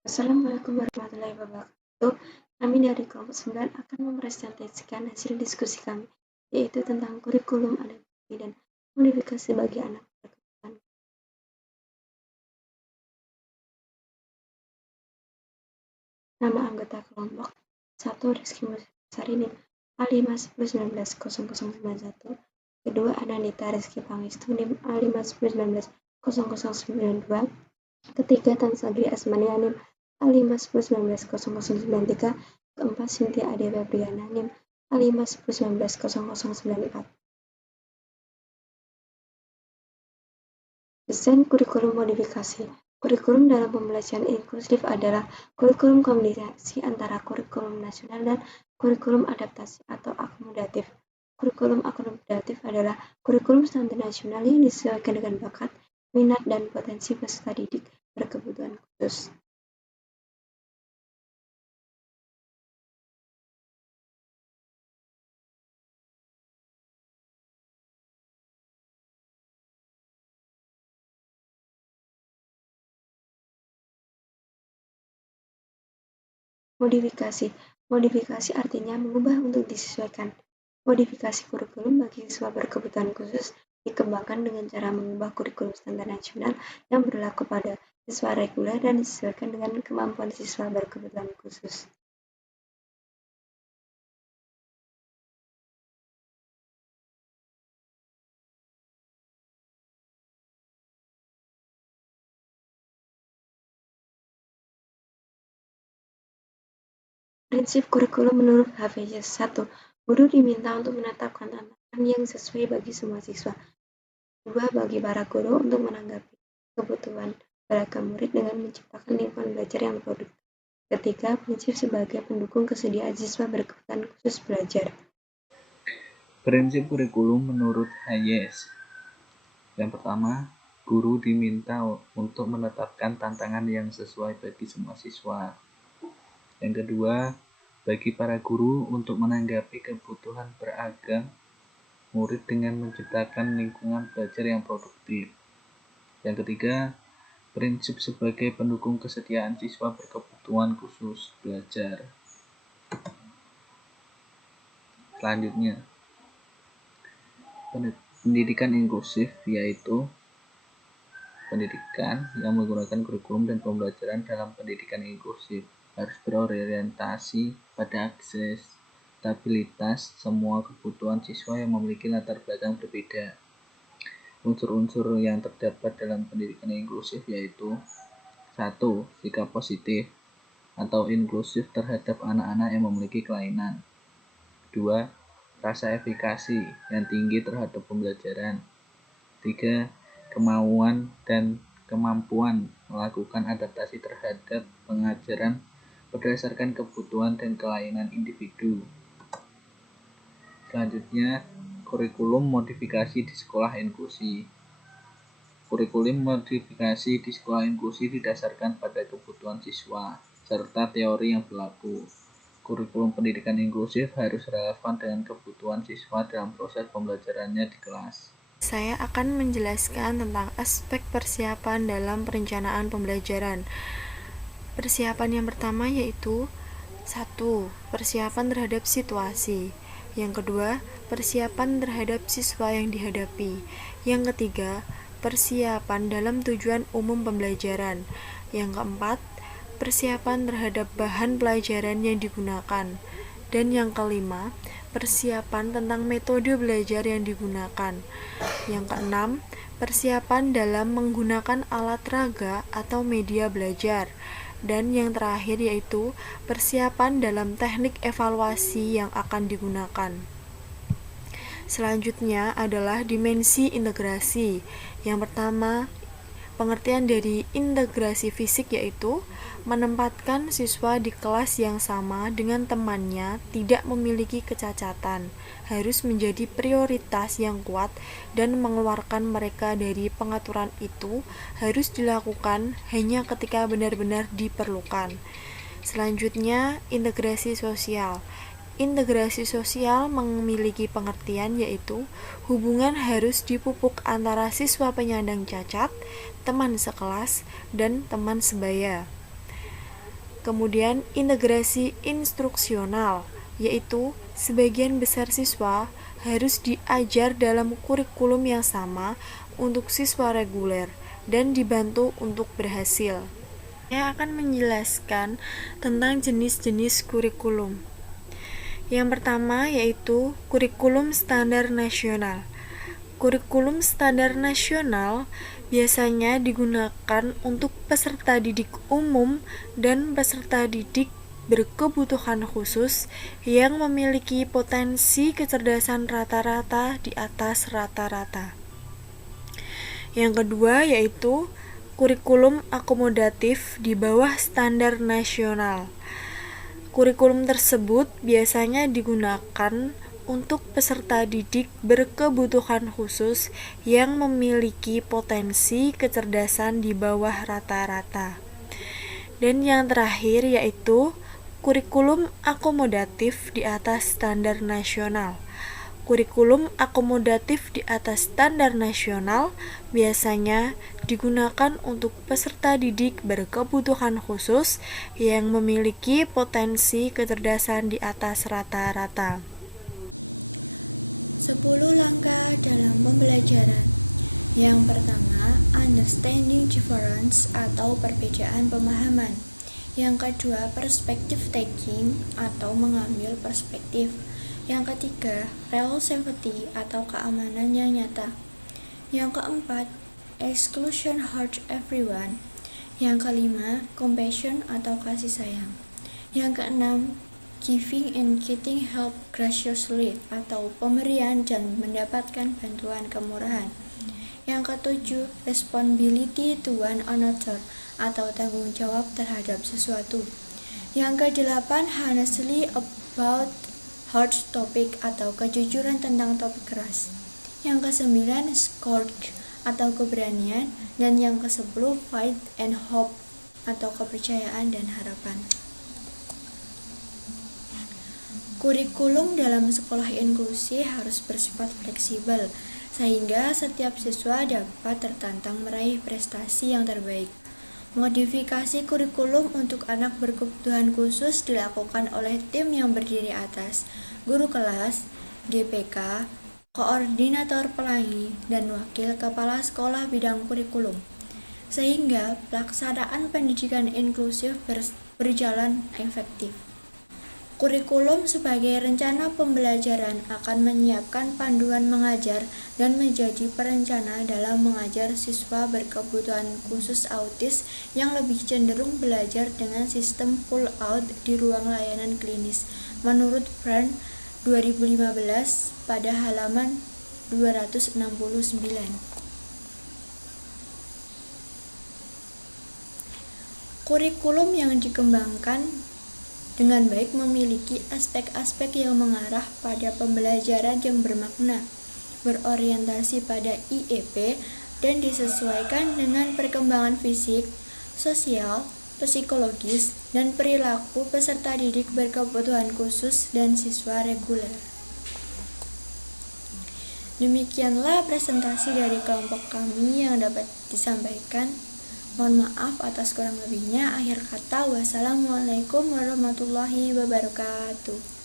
Assalamualaikum warahmatullahi wabarakatuh. Kami dari kelompok 9 akan mempresentasikan hasil diskusi kami, yaitu tentang kurikulum adaptasi dan modifikasi bagi anak berkebutuhan. Nama anggota kelompok 1. Rizky Musari NIM A510190091. Kedua, Anandita Rizky Pangestu NIM A510190092. Ketiga, Tan Sagri Asmania NIM A510190093. Keempat, Cynthia Ade Febriana NIM A510190094. Desain kurikulum modifikasi. Kurikulum dalam pembelajaran inklusif adalah kurikulum kombinasi antara kurikulum nasional dan kurikulum adaptasi atau akomodatif. Kurikulum akomodatif adalah kurikulum standar nasional yang disesuaikan dengan bakat, minat, dan potensi peserta didik berkebutuhan khusus. Modifikasi. Modifikasi artinya mengubah untuk disesuaikan. Modifikasi kurikulum bagi siswa berkebutuhan khusus dikembangkan dengan cara mengubah kurikulum standar nasional yang berlaku pada siswa reguler dan disesuaikan dengan kemampuan siswa berkebutuhan khusus. Prinsip kurikulum menurut HVJ 1. Guru diminta untuk menetapkan tantangan yang sesuai bagi semua siswa. 2. Bagi para guru untuk menanggapi kebutuhan beragam murid dengan menciptakan lingkungan belajar yang produktif. Ketiga, prinsip sebagai pendukung kesediaan siswa berkebutuhan khusus belajar. Prinsip kurikulum menurut Hayes. Yang pertama, guru diminta untuk menetapkan tantangan yang sesuai bagi semua siswa. Yang kedua, bagi para guru untuk menanggapi kebutuhan beragam murid dengan menciptakan lingkungan belajar yang produktif. Yang ketiga, prinsip sebagai pendukung kesediaan siswa berkebutuhan khusus belajar. Selanjutnya, pendidikan inklusif yaitu pendidikan yang menggunakan kurikulum dan pembelajaran dalam pendidikan inklusif harus berorientasi pada aksesibilitas semua kebutuhan siswa yang memiliki latar belakang berbeda. Unsur-unsur yang terdapat dalam pendidikan inklusif yaitu 1. Sikap positif atau inklusif terhadap anak-anak yang memiliki kelainan. 2. Rasa efikasi yang tinggi terhadap pembelajaran. 3. Kemauan dan kemampuan melakukan adaptasi terhadap pengajaran berdasarkan kebutuhan dan kelainan individu. Selanjutnya, kurikulum modifikasi di sekolah inklusi. Kurikulum modifikasi di sekolah inklusi didasarkan pada kebutuhan siswa serta teori yang berlaku. Kurikulum pendidikan inklusif harus relevan dengan kebutuhan siswa dalam proses pembelajarannya di kelas. Saya akan menjelaskan tentang aspek persiapan dalam perencanaan pembelajaran. Persiapan yang pertama yaitu 1. Persiapan terhadap situasi. Yang kedua, persiapan terhadap siswa yang dihadapi. Yang ketiga, persiapan dalam tujuan umum pembelajaran. Yang keempat, persiapan terhadap bahan pelajaran yang digunakan. Dan yang kelima, persiapan tentang metode belajar yang digunakan. Yang keenam, persiapan dalam menggunakan alat raga atau media belajar. Dan yang terakhir yaitu persiapan dalam teknik evaluasi yang akan digunakan. Selanjutnya adalah dimensi integrasi. Yang pertama, pengertian dari integrasi fisik yaitu menempatkan siswa di kelas yang sama dengan temannya tidak memiliki kecacatan, harus menjadi prioritas yang kuat dan mengeluarkan mereka dari pengaturan itu harus dilakukan hanya ketika benar-benar diperlukan. Selanjutnya, integrasi sosial. integrasi sosial memiliki pengertian yaitu hubungan harus dipupuk antara siswa penyandang cacat, teman sekelas, dan teman sebaya. Kemudian integrasi instruksional yaitu sebagian besar siswa harus diajar dalam kurikulum yang sama untuk siswa reguler dan dibantu untuk berhasil. Saya akan menjelaskan tentang jenis-jenis kurikulum. Yang pertama yaitu kurikulum standar nasional. Kurikulum standar nasional biasanya digunakan untuk peserta didik umum dan peserta didik berkebutuhan khusus yang memiliki potensi kecerdasan rata-rata di atas rata-rata. Yang kedua yaitu kurikulum akomodatif di bawah standar nasional. Kurikulum tersebut biasanya digunakan untuk peserta didik berkebutuhan khusus yang memiliki potensi kecerdasan di bawah rata-rata. Dan yang terakhir yaitu kurikulum akomodatif di atas standar nasional. Kurikulum akomodatif di atas standar nasional biasanya digunakan untuk peserta didik berkebutuhan khusus yang memiliki potensi kecerdasan di atas rata-rata. 10 langkah dalam pembelajaran. Yang pertama, understanding difference atau perbedaan pemahaman. Yang kedua, perspective taking atau mengambil perspektif. Yang ketiga, real safety atau keamanan yang nyata. Yang keempat, exclusion hurt everyone. Yang kelima, compassion atau kasih sayang. Yang keenam, giving and getting help graciously atau pemberian dan mendapatkan bantuan kemurahan. Yang ketujuh, responsibility to one another atau tanggung jawab terhadap sesuatu. Yang kedelapan, honestly about hard topic atau kejujuran tentang topik keras. Yang kesembilan, scourge atau keberanian. Dan yang kesepuluh, fight and hope atau kepercayaan dan harapan. Kurikulum dalam sekolah inklusi harus bersifat fleksibel, sehingga setiap siswa dapat tertantang meraih prestasi yang terbaik. Modifikasi kurikulum untuk anak berkebutuhan khusus dilakukan oleh tim yang berdiri atas guru kelas, GPK, koordinator pelangi, dan wakil kepala sekolah bidang kurikulum, sehingga pelaksanaan pendidikan inklusif berjalan efektif. Kurikulum sebagai rencana pembelajaran akan menyiapkan panduan mengajar dan menjadi perencana dalam mengajar siswa berkebutuhan khusus autis yang lebih cenderung belajar dengan sistem pull out di ruang layanan klinis menurut Brand 2015 pada halaman 269. Kurikulum yang dikembangkan dengan baik memiliki aspek-aspek yang mengarah pada pembelajaran yang bermakna, berorientasi pada IEP, dan disesuaikan dengan perkembangan fisik, sosial, psikologis, dan perilaku peserta didik berkebutuhan khusus dan siswa reguler. Demikianlah presentasi dari kelompok kami yang dapat disampaikan. Mohon maaf atas kurang lebihnya. Akhir kata, wassalamualaikum warahmatullahi wabarakatuh.